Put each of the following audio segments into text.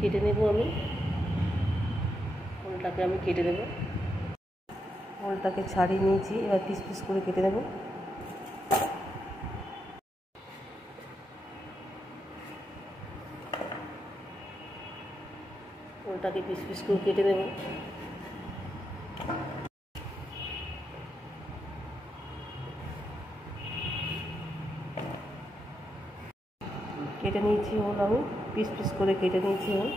কেটে নেব আমি। ওলটাকে আমি কেটে নেব। ওলটাকে ছাড়িয়ে নিয়েছি, এবার পিস পিস করে কেটে নেব। ওলটাকে পিস পিস করে কেটে নেব। কেটে নিয়েছি ওল, আমি পিস পিস করে কেটে নিয়েছি ওল।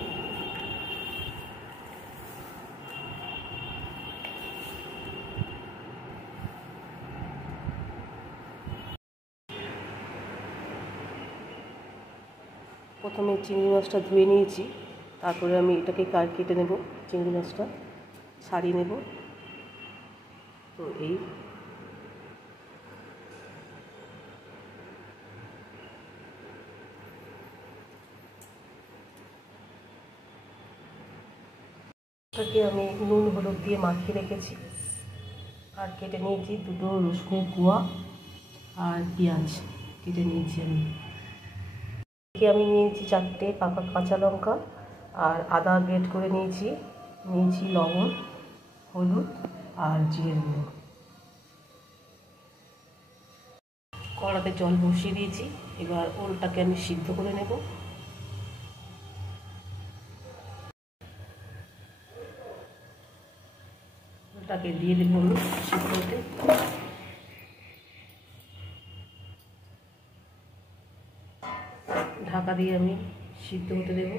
প্রথমে চিংড়ি মাছটা ধুয়ে নিয়েছি, তারপরে আমি এটাকে কেটে নেব। চিংড়ি মাছটা ছাড়িয়ে নেব। তো এই এটাকে আমি নুন হলুদ দিয়ে মাখিয়ে রেখেছি। আর কেটে নিয়েছি দুটো রসুনের কোয়া আর পেঁয়াজ কেটে নিয়েছি আমি নিয়েছি 4টে পাকা কাঁচা লঙ্কা আর আদা গ্রেট করে নিয়েছি লবণ, হলুদ আর জিরে গুঁড়ো। কড়াতে জল বসিয়ে দিয়েছি, এবার ওলটাকে আমি সিদ্ধ করে নেব। ওলটাকে দিয়ে দেবো সিদ্ধ হতে। ঢাকা দিয়ে আমি সিদ্ধ হতে দেব।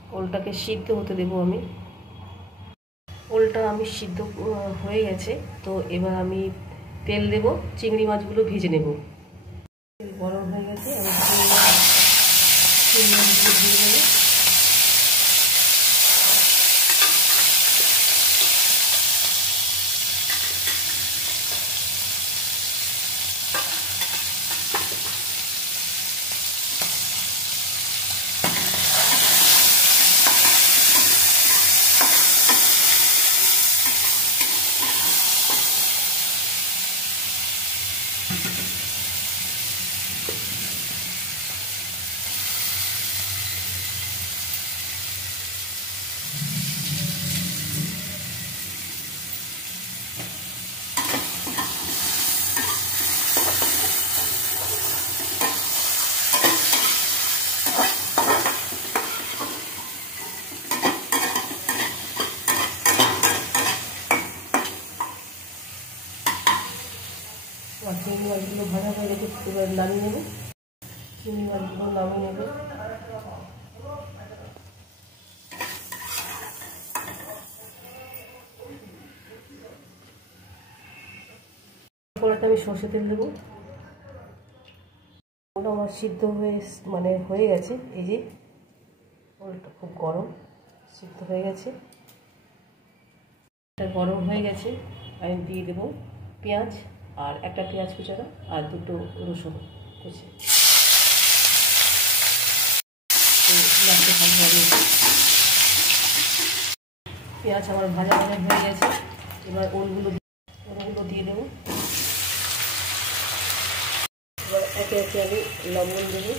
ওলটাকে সিদ্ধ হতে দেব আমি। ওলটা আমি সিদ্ধ হয়ে গেছে, তো এবার আমি তেল দেব, চিংড়ি মাছগুলো ভেজে নেব। গরম হয়ে গেছে, আমি চিংড়ি মাছগুলো ভেজে নেব। চিংড়ি মাছগুলো ভাজা হয়ে গেছে, এবার নামিয়ে নেব। চিংড়ি মাছগুলো নামিয়ে নেব। কড়াতে আমি সর্ষে তেল দেবো। ওটা আমার সিদ্ধ হয়ে গেছে। এই যে ওটা খুব গরম, সিদ্ধ হয়ে গেছে। এটা গরম হয়ে গেছে, আমি দিয়ে দেবো পেঁয়াজ, আর একটা পেঁয়াজ কুচানো আর দুটো রসুন কুচি। পেঁয়াজ আমার ভাজা ভাজা হয়ে গেছে, এবার ওলগুলো দিয়ে দেবো। এবার একে একে আমি লবণ দেবো,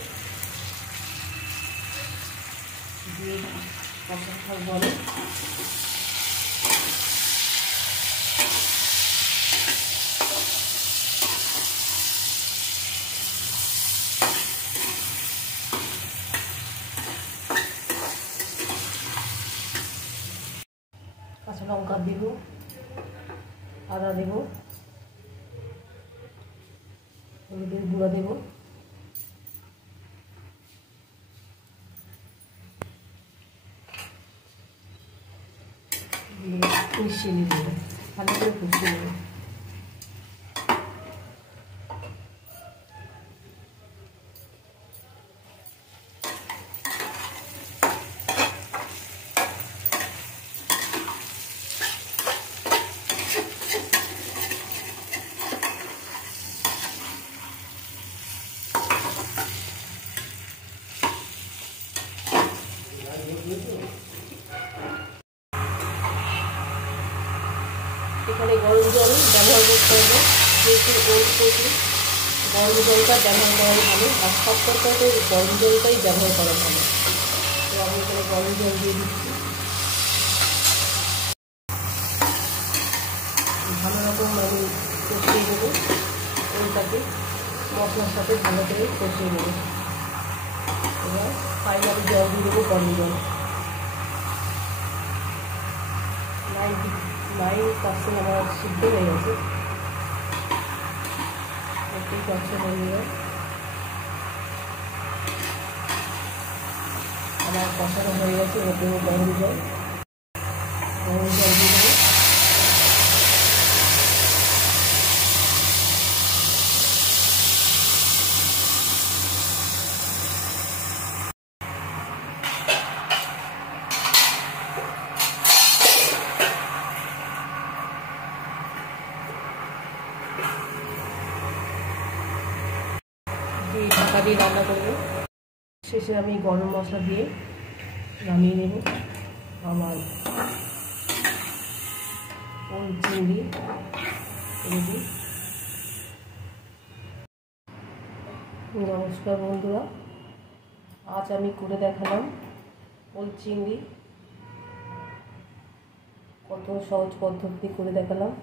দিয়ে বলে কাঁচা লঙ্কা দেব, আদা দেব, হলুদের গুঁড়া দেব, মিশিয়ে দেবো, ভালো করে কষিয়ে নেব। গরম জল ব্যবহার করতে হবে, যেহেতু ওল প্রচুর গরম জলটা ব্যবহার করা ভালো, আর সব তরকারিতে গরম জলটাই ব্যবহার করা ভালো। তো আমি এখানে গরম জল দিয়ে দিচ্ছি। ভালো রকম আমি কষিয়ে দেবো, ওলটাকে মশলার সাথে ভালো করে কষিয়ে নেবো। এবার ফাইনালি জল দিয়ে দেবো, গরম জল। 99% আমার সিদ্ধ হয়ে গেছে, 80% হয়ে যায় আমার কষানো হয়ে গেছে। এবার দেবো গরম জল, গরম জল দিয়ে দেবো। ঢাকা দিয়ে রান্না করবো। শেষে আমি গরম মশলা দিয়ে নামিয়ে নেব আমার ওল চিংড়ি রেডি। নমস্কার বন্ধুরা, আজ আমি করে দেখালাম ওল চিংড়ি, কত সহজ পদ্ধতি করে দেখালাম।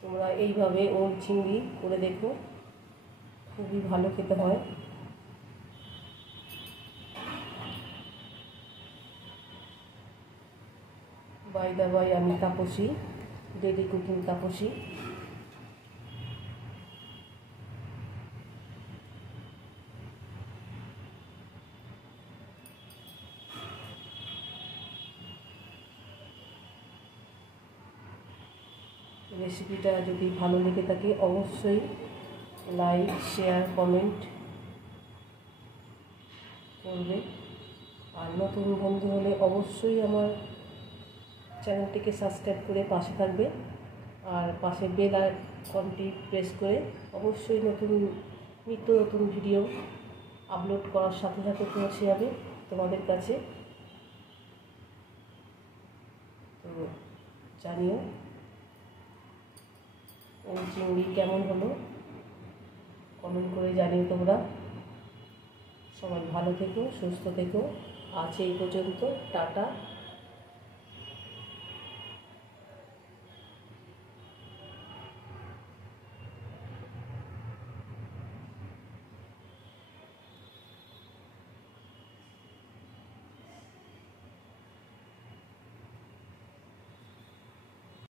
তোমরা এইভাবে ওল চিংড়ি করে দেখো, খুবই ভালো খেতে হয়। বাই দা বাই, আমি তাপসী, ডেইলি কুকিং তাপসী। রেসিপিটা যদি ভালো লেগে থাকে অবশ্যই লাইক, শেয়ার, কমেন্ট করবে। আর নতুন বন্ধু হলে অবশ্যই আমার চ্যানেলটিকে সাবস্ক্রাইব করে পাশে থাকবে, আর পাশে বেল আইকনটি প্রেস করে অবশ্যই নিত্য নতুন ভিডিও আপলোড করার সাথে সাথে পৌঁছে যাবে তোমাদের কাছে। তো জানিও ওল চিংড়ি কেমন হলো, কমেন্ট করে জানিও তোমরা। সবাই ভালো থেকো, সুস্থ থেকো। আজ এই পর্যন্ত, টাটা।